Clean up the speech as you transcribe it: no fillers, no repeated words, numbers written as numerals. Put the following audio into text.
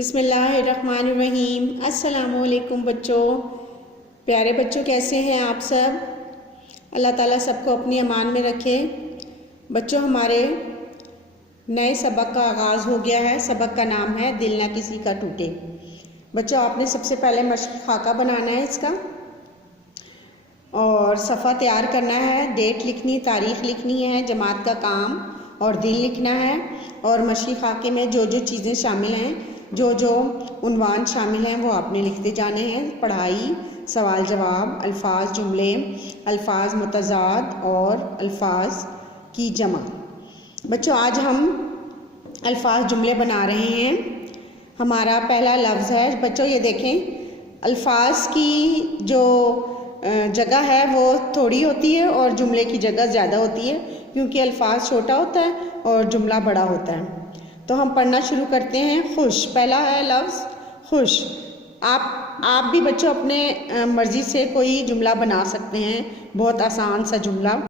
बिस्मिल्लाहिर्रहमानिर्रहीम। अस्सलामुअलैकुम बच्चों, प्यारे बच्चों, कैसे हैं आप सब। अल्लाह ताला सबको अपनी अमान में रखे। बच्चों, हमारे नए सबक का आगाज़ हो गया है। सबक का नाम है दिल ना किसी का टूटे। बच्चों, आपने सबसे पहले मशक़ खाका बनाना है इसका, और सफ़ा तैयार करना है, डेट लिखनी, तारीख़ लिखनी है, जमात का काम और दिन लिखना है। और मशक़ खाके में जो जो चीज़ें शामिल हैं, जो जो उन्वान शामिल हैं, वो आपने लिखते जाने हैं। पढ़ाई, सवाल जवाब, अल्फाज जुमले, अल्फाज मुतज़ाद और अल्फाज की जमा। बच्चों, आज हम अल्फाज जुमले बना रहे हैं। हमारा पहला लफ्ज़ है, बच्चों ये देखें, अल्फाज की जो जगह है वो थोड़ी होती है और जुमले की जगह ज़्यादा होती है, क्योंकि अल्फाज छोटा होता है और जुमला बड़ा होता है। तो हम पढ़ना शुरू करते हैं। खुश पहला है लफ्ज़ खुश। आप भी बच्चों अपने मर्ज़ी से कोई जुमला बना सकते हैं, बहुत आसान सा जुमला।